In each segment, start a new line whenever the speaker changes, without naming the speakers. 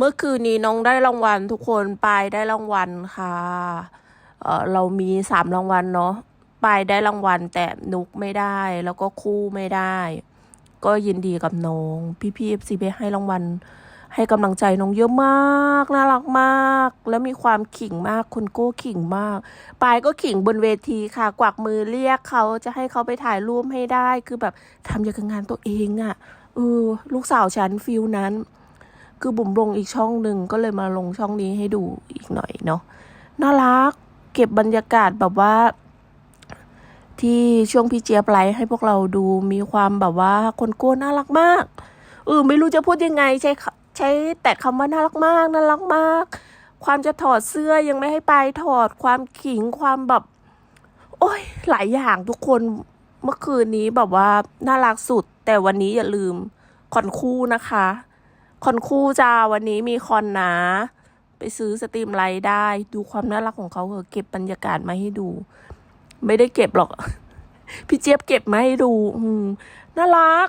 เมื่อคืนนี้น้องได้รางวัลทุกคนปายได้รางวัลค่ะ เออเรามีสามรางวัลเนาะปายได้รางวัล แต่นุกไม่ได้ แล้วก็คู่ไม่ได้ ก็ยินดีกับน้อง พี่พี่เอฟซีไปให้รางวัล ให้กำลังใจน้องเยอะมากน่ารักมาก แล้วมีความขิงมากคุณโก้ขิงมากปายก็ขิงบนเวทีค่ะ กวักมือเรียกเขาจะให้เขาไปถ่ายรูปให้ได้ คือแบบทำอย่างกับงานตัวเองอะ่ะเออลูกสาวฉันฟิลนั้น คือบุ๋มลงอีกช่องหนึ่งก็เลยมาลงช่องนี้ให้ดูอีกหน่อยเนาะน่ารักเก็บบรรยากาศแบบว่า ที่ช่วงพี่เจี๊ยบไลฟ์ให้พวกเราดูมีความแบบว่าคนโก้น่ารักมากเออไม่รู้จะพูดยังไงใช้ใช้แต่คำว่าน่ารักมากน่ารักมาก ความจะถอดเสื้อยังไม่ให้ไปถอดความขิงความแบบ โอ้ยหลายอย่างทุกคนเมื่อคืนนี้แบบว่าน่ารักสุด แต่วันนี้อย่าลืมคอนคู่นะคะ คอนคู่จ้าวันนี้มีคอนนะ ไปซื้อสตรีมไลท์ได้ ดูความน่ารักของเขาเถอะเก็บบรรยากาศมาให้ดู ไม่ได้เก็บหรอก พี่เจี๊ยบเก็บมาให้ดู อืมน่ารัก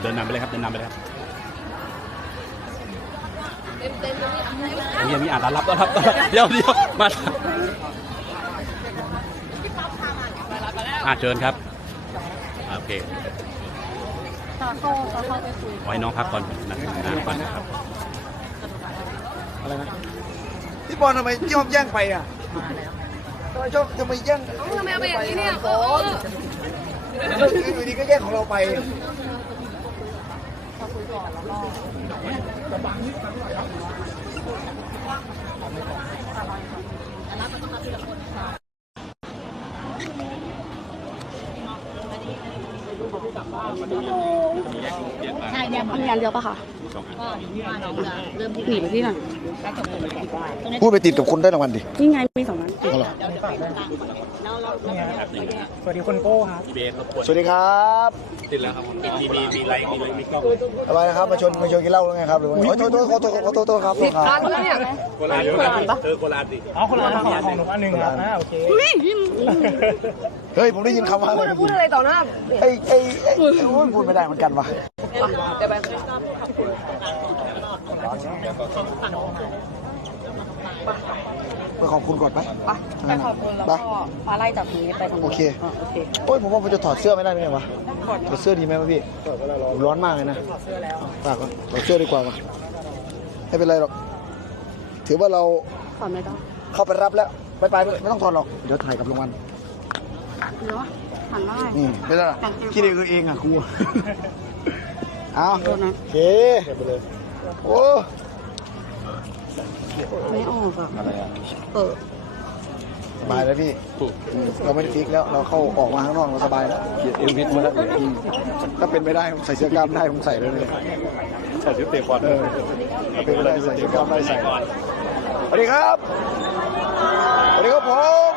เดินนำไปเลยครับเดินนำไปเลยครับมีมีอ่านต้อนรับต้อนรับต้อนรับเดี๋ยวเดี๋ยวมา อ่าเชิญครับอ่าโอเคไว้น้องพักก่อนนะนะก่อนนะครับ
อะไรนะพี่บอลทำไมยอมแย่งไปอะทำไมชอบทำไมแย่ง
ทำไมเอาไปอย่างนี้เนี่ย
อยู่ดีก็แย่งของเราไป
ใช่เนี่ยทำงานเดียวปะคะหนีไปที่ไหน
พูดไปติดกับคนได้รางวัลดิ
นี่ไงมีสองนั้น
เอาเหรอ
ส วัสดีคุณโก้ครับ
พี่เบสรบกวน
สวัสดีครับ
ติดแล้วครับมีมีมีไลค์มีไลค์มีกล้อง
อะไรนะครับมาชนมาชนกินเหล้าแล้วไงครับหรือว่าโอ้ยโทษโทษขอโทษขอโทษขอโทษครับขอโทษครับ
โคราชเดี๋ยวนะเออโคราชดิ
อ๋อคนละอันของของหนูอันหนึ่งครับอ่าโอเค
เฮ้ยผมได้ยินคำว่าอะไร
พูดอะไรต่อหน้า
ไอ้ไอ้ไอ้โอ้ยพูดไม่ได้เหมือนกันว่ะ
เดี๋ยวไป
ไปขอบคุณก่อนไป
ไปขอบคุณแล้ว
ไป
ก็ฟ้าไล่จากนี้ไปตรงนู้น
โอเค
อะโอเค
โอ้ยผมว่าผมจะถอดเสื้อไม่ได้ไหมเนี่ยวะถอดเสื้อดีไหมวะพี่ร้อนมากเลยนะฝากก่อนถอดเสื้อดีกว่าวะไม่เป็นไรหรอก ถือว่าเรา
ขอไม่ต้อง
เข้าไปรับแล้วไปไปไม่ต้องถอดหรอกเดี๋ยวถ่ายกับรางวัล
เนาะหันได้
นี่ไม่ได้หรอกคิดเองคือเองอะครูเอา
โทษนะ
โอเคโอ้
ไม่ออกอะเออ
สบายแล้วพี่อืมเราไม่ได้ฟิกแล้ว เราเข้าออกมาข้างนอกเราสบายแล้วเอวพิษมาแล้วอืมถ้าเป็นไปได้ผมใส่เสื้อกล้ามได้ผมใส่เลยเลย
ใส่ชุดเตะบอล
เออถ้าเป็นไปได้ใส่เสื้อกล้ามได้ใส่สวัสดีครับสวัสดีครับผม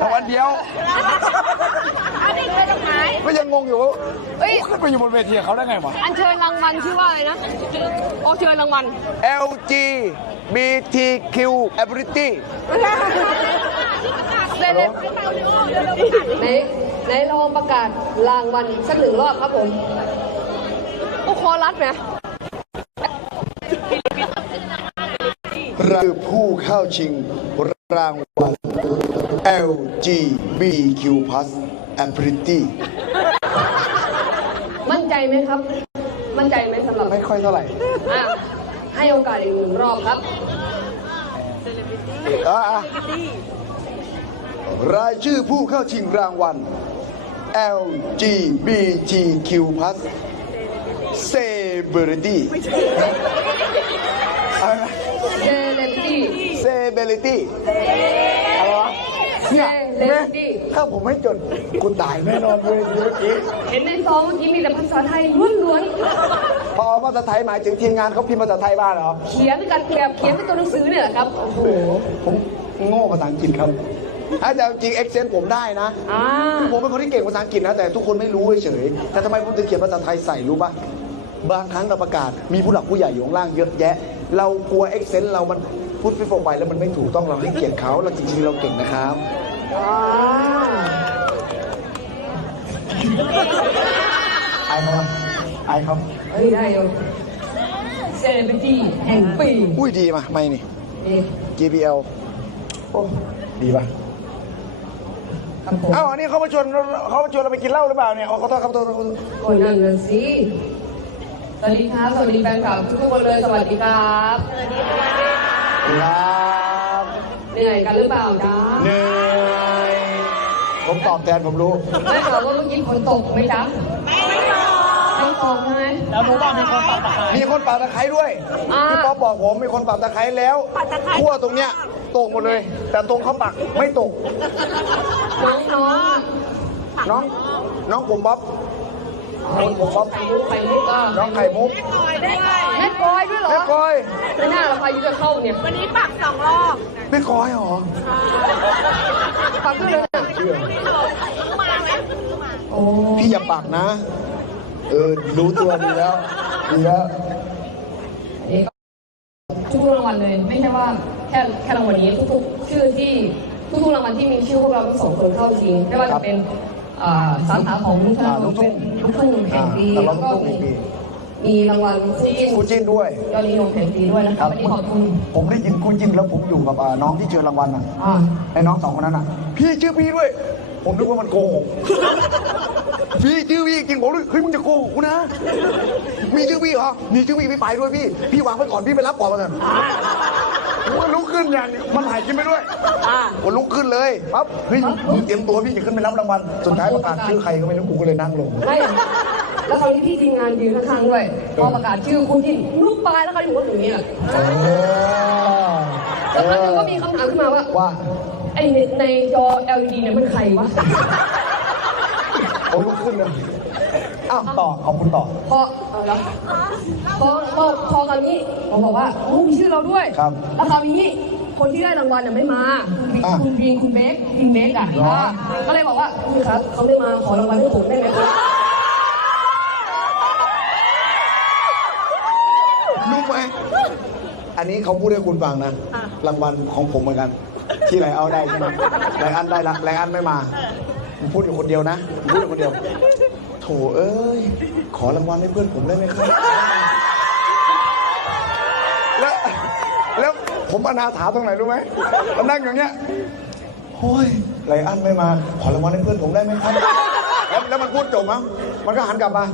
รางวัล เดียว
อันนี้ไปตรงไหน
ก็ยังงงอยู่ว่า
เฮ้ย
ขึ้นไปอยู่บนเวทีกับเขาได้ไงวะ
อันเชิญรางวัลชื่อว่าอะไรนะ โอเชิญรางวัล
LGBTQ ability
เล่นเล่นไหนไหนลองประกาศรางวัลอีกสักหนึ่งรอบครับผม โอ้คอรัดไหม
คือผู้เข้าชิงรางวัล LGBTQ ability
มั่นใจไหมครับ มั่นใจไหมสำหรับ
ไม่ค่อยเท่าไหร่
อะให้โอกาสอีกหนึ่งรอบครับ
อะอะรายชื่อผู้เข้าชิงรางวัล LGBTQ celebrity อะไรนะ
เซเลบตี้
celebrity อะไรวะ เนี่ยเห็นไหม
celebrity
ถ้าผมไม่จดกูตายแน่นอนเลยทีเมื่อกี้
เห็นในซองเมื่อกี้มีแต่ภาษาไทยล้วน
พอภาษาไทยหมายถึงทีมงานเขาพิมพ์ภาษาไทยบ้างเหรอ
ๆเขียนกันแบบเขียนเป็นตัวหนังสือเนี่ยแหละครับ โอ้โห
ผมโง่ภาษาอังกฤษครับถ้าจะเอาจริงเอ็กเซนผมได้นะ
อ่า
คือผมเป็นคนที่เก่งภาษาอังกฤษนะ แต่ทุกคนไม่รู้เฉยๆแต่ทำไมผมถึงเขียนภาษาไทยใส่รู้ปะบางครั้งเราประกาศ มีผู้หลักผู้ใหญ่อยู่ข้างล่างเยอะแยะ เรากลัวเอ็กเซนเรามัน พูดฟิโฟไปแล้วมันไม่ถูกต้องเราให้เกียรติเขาเราจริงๆเราเก่งนะครับ
อ่า
ไอายเขาไอายเขา
เฮ้ยได้อยู่เซเลบริตี้แห่งปี
อุ้ยดีมาไม่นี่
นี่
JBL โอ้ดีป่ะ
ครับผม
เอ้าอันนี้เขามาชวนเขามาชวนเราไปกินเหล้าหรือเปล่าเนี่ยอ๋อขอโทษครับขอโทษขอโทษ
โอ้ยนั่นเลยสิสวัสดีครับ สวัสดีแฟนคลับทุกคนเลย สวัสดีครับ
ครับ
เหนื่อยกันหรือเปล่าจ๊ะ
เหนื่อยผมตอบแทนผมรู้
ได้ข่าวว่าเมื่อกี้ฝนตกไหมจ๊ะไม่ตกไม่ตกใช่ไหม
แล้วรู้ว่ามีคนปักตะไคร้
มีคนปาตะไคร้ด้วย
อ่า
พี่ป๊อปบอกผมมีคนปาตะไคร้แล้วขั้วตรงเนี้ยตกหมดเลย แต่ตรงเขาปักไม่ตก
น้องน้อง
น้องน้องผมบ๊อบ น้องผมบ๊อบ
ไข่มุกไข่มุกอะ
น้องไข่มุก
แม่กอยด้วยเหรอ
แม่กอย
ไม่น่าละพายุจะเข้าเนี่ย
วันนี้ปักสองรอบ
แม่กอยเหรอ
ปักด้วยเลยนะ
เชื่อ
โอ้
พี่อย่าปักนะ เออรู้ตัวดีแล้วดีแล้ว
อันนี้ก็ทุกรางวัลเลย ไม่ใช่ว่าแค่แค่รางวัลนี้ทุกๆชื่อที่ทุกๆรางวัลที่มีชื่อพวกเราทั้งสองคนเข้าจริงไม่ว่าจะเป็นอ่า สาขาของลูก
อ่าลูกทุ่ง
ลูกทุ่งแห่งปี
อ่า
แล้วก็
ลูกทุ่งแห่
มี
งปี
มีรางวัลคู่จิ้น
คู่จิ้นด้วย
ยอดนิยมแห่งปีด้วยนะครับวันนี้ขอบคุณ
ผมได้ยินคู่จิ้นแล้วผมอยู่กับอ่าน้องที่เจอรางวัลอะ
อ่า
ไอ้น้องสองคนนั้นอะ พี่ชื่อพี่ด้วย ผมนึกว่ามันโกหกพี่ชื่อพี่จริงผมเลยเฮ้ยมึงจะโกหกกูนะ มีชื่อพี่เหรอมีชื่อพี่พี่ไปด้วยพี่ พี่วางไว้ก่อนพี่ไปรับก่อนมาเถอะ ผมก็ลุกขึ้นอย่างมันหายกินไปด้วยผมลุกขึ้นเลยปั๊บเฮ้ยมึงเตรียมตัวพี่จะขึ้นไปรับรางวัลสุดท้ายประกาศชื่อใครก็ไม่รู้กูก็เลยนั่งลง
ไม่แล้วคราวนี้พี่ทีมงานยืนข้างๆด้วยพอประกาศชื่อคู่จิ้นลูกปลายแล้วเขาอยู่ก็ถึงนี่แหละ
เออ
แล้วพักหนึงก็มีคำถามขึ้นมาว่า
ว่า
ไอในในจอ LED เนี่ยมันใครวะ
ผมลุกขึ้นเลย อ้าวต่อขอบคุณต่อ
พอเอาละพอพอพอคราวนี้ผมบอกว่าโอ้มีชื่อเราด้วย
ครับ
แล้วคราวนี้คนที่ได้รางวัลน่ะไม่มา
อะ
คุณบีนคุณเบคคุณเบคอะ
เหรอ
อ่าก็เลยบอกว่าพี่ครับเขาไม่มาขอรางวัลให้ผมได้ไหมครับ
รู้ไหมอันนี้เขาพูดให้คุณฟังนะ รางวัลของผมเหมือนกัน ที่ไรเอาได้ใช่ไหมไรอันได้ละไรอันไม่มาผมพูดอยู่คนเดียวนะผมพูดอยู่คนเดียว โถเอ้ย ขอรางวัลให้เพื่อนผมได้ไหมครับ แล้วแล้วผมอนาถาตรงไหนรู้ไหมมานั่งอย่างเงี้ยโอ้ยไรอันไม่มา ขอรางวัลให้เพื่อนผมได้ไหมครับ แล้วแล้วมันพูดจบมั้งมันก็หันกลับมา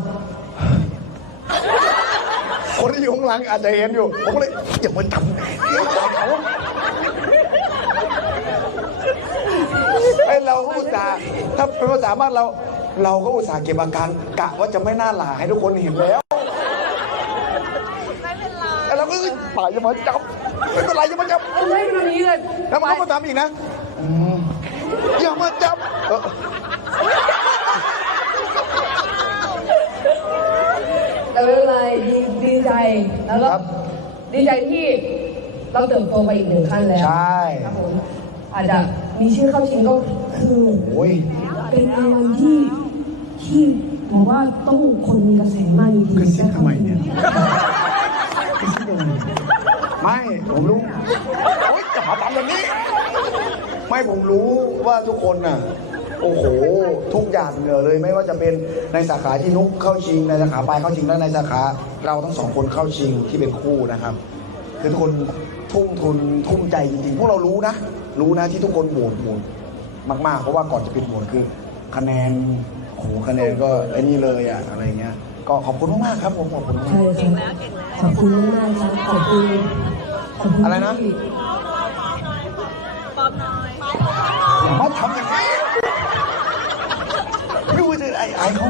คนที่อยู่ข้างหลังอาจจะเห็นอยู่ ผมก็เลยอย่ามาทำเดี๋ยวก่อนเขาไอเราก็อุตส่าถ้าเป็นภาษาบ้านเรา เราก็อุตส่าห์เก็บอาการกะว่าจะไม่น่าหลาให้ทุกคนเห็นแล้วแต่เราก็ป่าอย่ามาจับไม่เป็นไรอย่ามาจับ
เอาเลยเป็นแบบนี้เลย
แล้วมันก็มาทำอีกนะอืมอย่ามาจับเออ
แต่ไม่เป็นไรดีดีใจแล้วก็ดีใจที่เราเติบโตไปอีกหนึ่งขั้นแล้ว
ใช่
ครับผมอาจจะมีชื่อเข้าชิงก็คือ
โอ้ย
เป็นรางวัลที่ ที่บอกว่าต้องคนมีกระแสมากจริง
กระซิบ
ๆ
ทำไมเนี่ยไม่ผมรู้โอ๊ยจะหาทำแบบนี้ ไม่ผมรู้ว่าทุกคนน่ะ โอ้โห ทุกอย่างเหนือเลย ไม่ว่าจะเป็นในสาขาที่นุกเข้าชิงในสาขาปลายเข้าชิงและในสาขาเราทั้งสองคนเข้าชิงที่เป็นคู่นะครับ คือทุกคนทุ่มทุนทุ่มใจจริงๆพวกเรารู้นะ รู้นะที่ทุกคนโหวตโหวตมากๆ เพราะว่าก่อนจะปิดโหวตคือ คะแนน โอ้โหคะแนนก็ไอ้นี่เลยอะอะไรเงี้ย ก็ขอบคุณมากๆครับผมขอบคุณมาก
ใช่ครับขอบคุณมากครับขอบคุณขอบคุณ
อะไรนะ
ที่
อย่ามาทำอย่างนี้ไม่รู้จะไอ้ไอ้เขา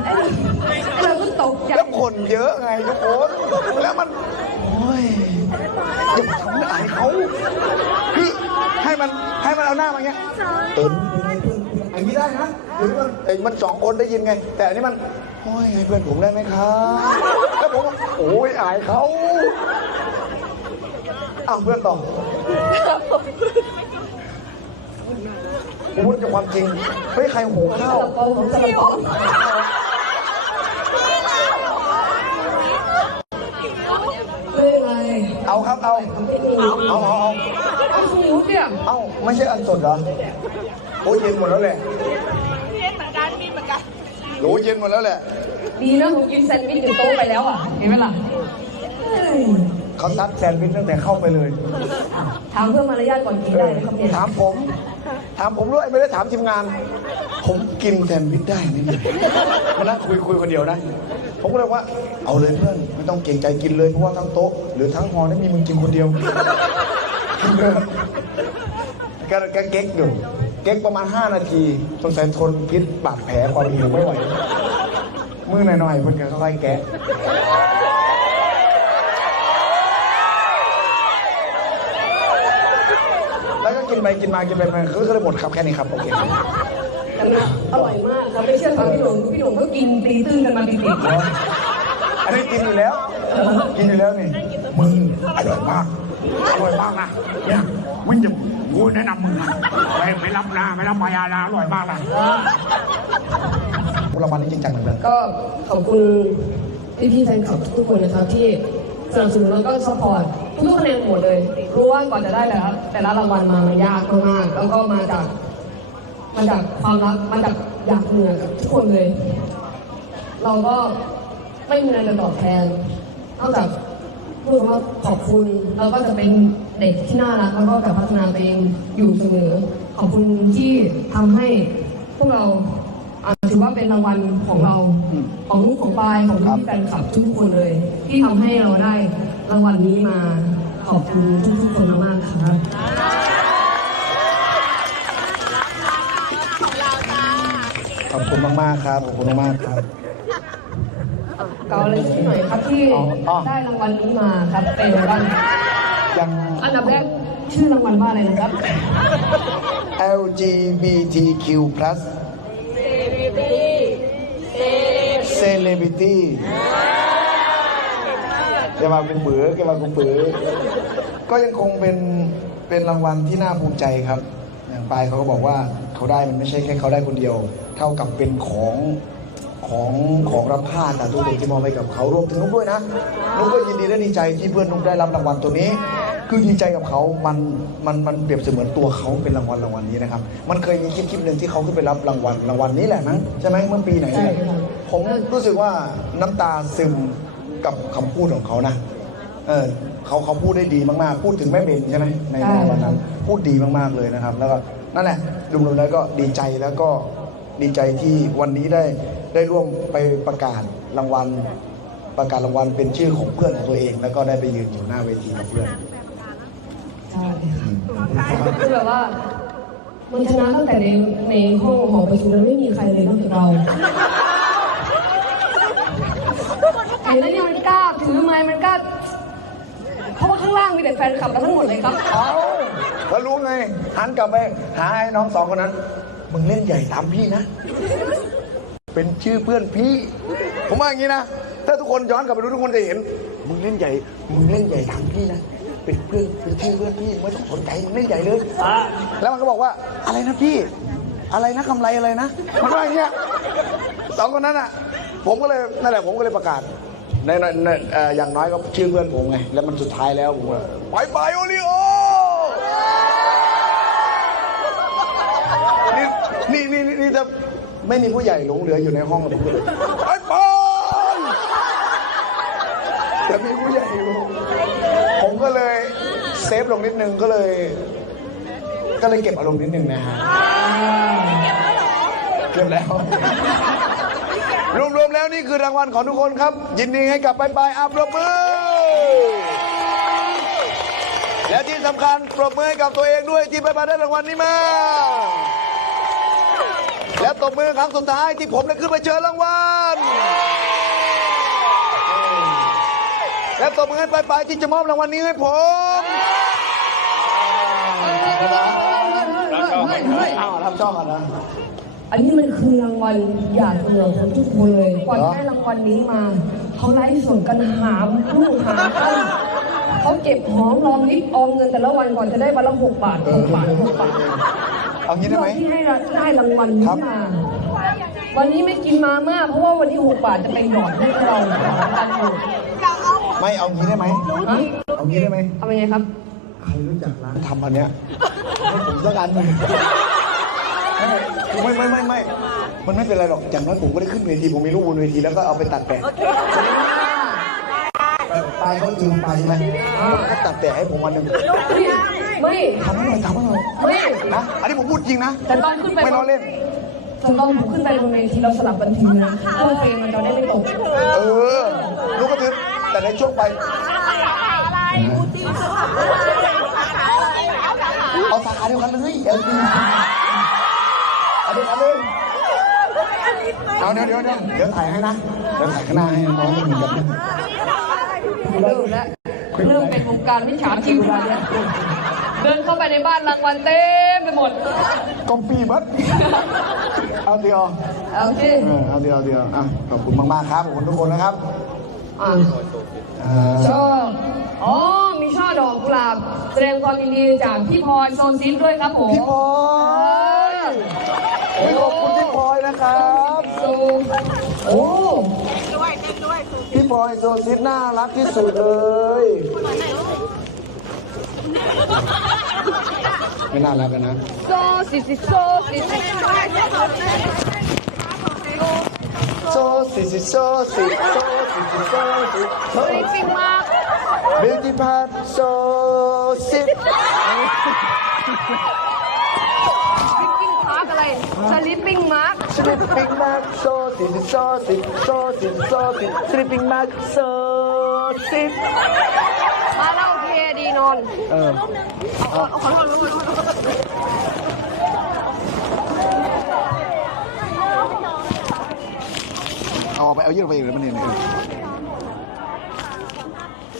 เราก็ตกใจ
แล้วคนเยอะไงทุกคนแล้วมันโอ้ยอย่ามาทำให้อายเขาคือให้มันให้มันเอาหน้ามาอย่างเงี้ยเอิญอย่าง นี้ได้นะเดี๋ยวมันไอ้มันสองคนได้ยินไง แต่อันนี้มันโอ้ยให้เพื่อนผมได้ไหมครับแล้วผมก็โอ้ยอายเขาอ้าวเพื่อนต่อผมพูดจากความจริงเฮ้ยใครหุงข้าว
ซาลาเปาของซาลาเปาไม่เป็นไร
เอาครับเอา
ไม่มี
เอาเอาเอา
เอาสมูทเนี่ย
เอาไม่ใช่อันสดเหรอ โอ้ยเย็นหมดแล้วแหละโอ้ยเย็นหมดแล้วแหละ
ดีนะผมกินแซนด์วิชถึงโต๊ะไปแล้วอะ เห็นไหมล่ะเฮ้ย
เขาซัดแซนด์วิชตั้งแต่เข้าไปเลย
ถามเพื่อมารยาทก่อนกินได้นะครับเนี่ย
ถามผม ถามผมด้วยไม่ได้ถามทีมงาน ผมกินแซนด์วิชได้ไหมเนี่ยมานั่งคุยคุยคนเดียวนะ ผมก็เลยว่า เอาเลยเพื่อนไม่ต้องเกรงใจกินเลยเพราะว่าทั้งโต๊ะหรือทั้งหอได้มีมึงกินคนเดียวกินเลยก็ก็เก๊กอยู่ เก๊กประมาณ 5 นาทีสงสัยทนพิษบาดแผลความหิวไม่ไหวมือหน่อยๆเพื่อนก็ค่อยๆแกะแล้วก็กินไปกินมากินไปมันก็เลยหมดครับแค่นี้ครับโอเค
แต่มันอร่อยมากครับไม่เชื่อฟังพี่หลงพี่หลงก็กินตีตื้นกันมาติดๆแล้ว
อันนี้กินอยู่แล้ว กินอยู่แล้วนี่มึงอร่อยมากอร่อยมากนะเนี่ย วิ่งจะกูแนะนำมึงนะไปไปรับนะไปรับมายานะอร่อยมากนะรางวัลนี้จริงจังเหมือนกัน
ก็ขอบคุณพี่ๆแฟนคลับทุกคนนะครับที่สนับสนุนแล้วก็สปอร์ตทุกๆคะแนนหมดเลยรู้ว่าก่อนจะได้แต่ละแต่ละรางวัลมามันยากมากๆแล้วก็มาจากมาจากความรักมาจากอยากเหนื่อยกับทุกคนเลย เราก็ไม่มีอะไรจะตอบแทนนอกจากพูดว่าขอบคุณเราก็จะเป็น เด็กที่น่ารักแล้วก็จะพัฒนาตัวเองอยู่เสมอ ขอบคุณที่ทำให้พวกเราอ่าถือว่าเป็นรางวัลของเราของลูกของปลายของพี่แฟนคลับทุกๆคนเลย ที่ทำให้เราได้รางวัลนี้มาขอบคุณทุกๆคนมากๆครับ
ขอบคุณมากๆครับขอบคุณมากๆครับ
เกาเลยที่หน่อยครับที่
อ๋ออ๋อ
ได้รางวัลนี้มาครับเป็นรางวัล
ยัง
อันดับแรกชื่อรางวัลว่าอะไรนะครับ
LGBTQ+ Celebrity แกมากุมปือแกมากุมปือก็ยังคงเป็นเป็นรางวัลที่น่าภูมิใจครับ อย่างปายเขาก็บอกว่าเขาได้มันไม่ใช่แค่เขาได้คนเดียว เท่ากับเป็นของของของรับพาดอะทุกคนที่มอบให้กับเขารวมถึงนุ๊กด้วยนะนุ๊กก็ยินดีและดีใจที่เพื่อนนุ๊กได้รับรางวัลตัวนี้ คือดีใจกับเขามันมันมันเปรียบเสมือนตัวเขาเป็นรางวัลรางวัลนี้นะครับ มันเคยมีคลิปคลิปหนึ่งที่เขาขึ้นไปรับรางวัลรางวัลนี้แหละมั้งใช่ไหมเมื่อปีไหนเนี่ย
ใช่ครับ
ผมรู้สึกว่าน้ำตาซึมกับคำพูดของเขานะ เออเขาเขาพูดได้ดีมากๆ พูดถึงแม่เบนใช่ไหมในในวันนั้นพูดดีมากๆเลยนะครับ แล้วก็นั่นแหละรวมๆแล้วก็ดีใจแล้วก็ดีใจที่วันนี้ได้ได้ร่วมไปประกาศรางวัล ประกาศรางวัลเป็นชื่อของเพื่อนของตัวเอง แล้วก็ได้ไปยืนอยู่หน้าเวทีกับเพื่อน
ใช่คือแบบว่า มันชนะตั้งแต่ในในห้องหอประชุมแล้วไม่มีใครเลยนอกจากเราเห็นแล้วเนี่ยมันกล้าถือไม้มันกล้าเพราะว่าข้างล่างมีแต่แฟนคลับกันทั้งหมดเลยครับ
เอาแล้วรู้ไงหันกลับไปหาไอ้น้องสองคนนั้นมึงเล่นใหญ่ตามพี่นะ เป็นชื่อเพื่อนพี่ ผมว่าอย่างนี้นะ ถ้าทุกคนย้อนกลับไปดูทุกคนจะเห็น มึงเล่นใหญ่ มึงเล่นใหญ่ตามพี่นะ เป็นเพื่อนเป็นชื่อเพื่อนพี่ไม่ต้องสนใจมึงเล่นใหญ่เลยแล้วมันก็บอกว่าอะไรนะพี่ อะไรนะกำไรอะไรนะมันว่าอย่างเงี้ยสองคนนั้นอะ ผมก็เลยนั่นแหละผมก็เลยประกาศในในในเอ่ออย่างน้อยก็ชื่อเพื่อนผมไงแล้วมันสุดท้ายแล้วผมก็ไปไปโอริโอนี่นี่นี่นี่ถ้าไม่มีผู้ใหญ่หลงเหลืออยู่ในห้องผมก็เลยไปไปแต่มีผู้ใหญ่อยู่ ผมก็เลย เซฟลงนิดนึงก็เลย ก็เลยเก็บอารมณ์นิดนึงนะฮะเก็บแล้ว รวมๆแล้วนี่คือรางวัลของทุกคนครับ ยินดีให้กับไปไปอาปรบมือ และที่สำคัญปรบมือให้กับตัวเองด้วยที่ไปไปได้รางวัลนี้มาและตบมือครั้งสุดท้ายที่ผมได้ขึ้นไปเชิญรางวัล และตบมือให้ไปไปที่จะมอบรางวัลนี้ให้ผม อ้าวรับช่องกันนะ
อันนี้มันคือรางวัลหยาดเหงื่อของทุกคนเลยก่
อ
จะได้รางวัลนี้มา เขาไลฟ์สดกันหามลูกหากันเขาเก็บหอมรอมริบออมเงินแต่ละวันก่อนจะได้วันละหกบาทหกบาทหกบาท
เอางี้ได้ไหม
ที่ให้ได้รางวัลนี้มาวันนี้ไม่กินมาม่าเพราะว่าวันนี้หกบาทจะไปหยอดให้เรากันอยู่
ไม่เอางี้ได้ไหมเอางี้ได้ไหม
ทำยังไงครับ
ใครรู้จักร้านทำอันเนี้ยให้ผมสักอันหนึ่งไม่ไม่ไม่ไม่ มันไม่เป็นไรหรอกอย่างน้อยผมก็ได้ขึ้นเวทีผมมีรูปบนเวทีแล้วก็เอาไปตัดแปะไปเขาลืมไปไหมก็ตัดแปะให้ผมวันหนึ่ง
ไม่ไม่
ทำให้หน่อยทำให้หน่อย
ไม่
นะอันนี้ผมพูดจริงนะ
แต่ตอนขึ้นไป
ไม่ล้อเล่น
แต่ตอนผมขึ้นไปบนเวทีเราสลับกันทีนะเพื่อเฟรมมันจะได้ไม่ตก
เออลูกก็ถือแต่ในช่วงไป อาสาขาเดียวกันเลยเอาจริงเอาเดียวกันเลยเอาเดี๋ยวเดี๋ยวเดี๋ยวเดี๋ยวถ่ายให้นะเดี๋ยวถ่ายข้างหน้าให้น้องมันเหมือนกัน
เริ่มแล้วเริ่มเป็นวงการวิชาชีพแล้วเดินเข้าไปในบ้านรางวัลเต็มไปหมด
กอมปีมัดเอาเดียว
โอเค
เออเอาเดียวเอาเดียวอะขอบคุณมากๆครับขอบคุณทุกคนนะครับ
อ่า
อ่า
ช่ออ๋อมีช่อ ดอกกุหลาบแสดงความยินดีจากพี่พลอยโซนซิฟด้วยครับผม
พี่พลอยเฮ้ยขอบคุณพี่พลอยนะครับ
โซโอ้
พี่พลอยโซซิสน่ารักที่สุดเลยไม่น่ารักกันนะ
โซซิซิโซซิซิ
โซซิซิโซซิโซซิซิโซซิโซ
ปิงมาก
บิวตี้พาร์ทโซซิ
ปิงกิ้งพาร์กอะไรสลิปปิ้งมาร์ก
สลิปปิ้งมาร์โซซิซิโซซิโซซิโซซิสลิปปิ้งมาร์โซซิ
มาเล่าเพลดีนอน
เออ
ขอโทษขอโทษ
เอาออกไปเอายื่นออกไปอีกเลยมันเนี่ย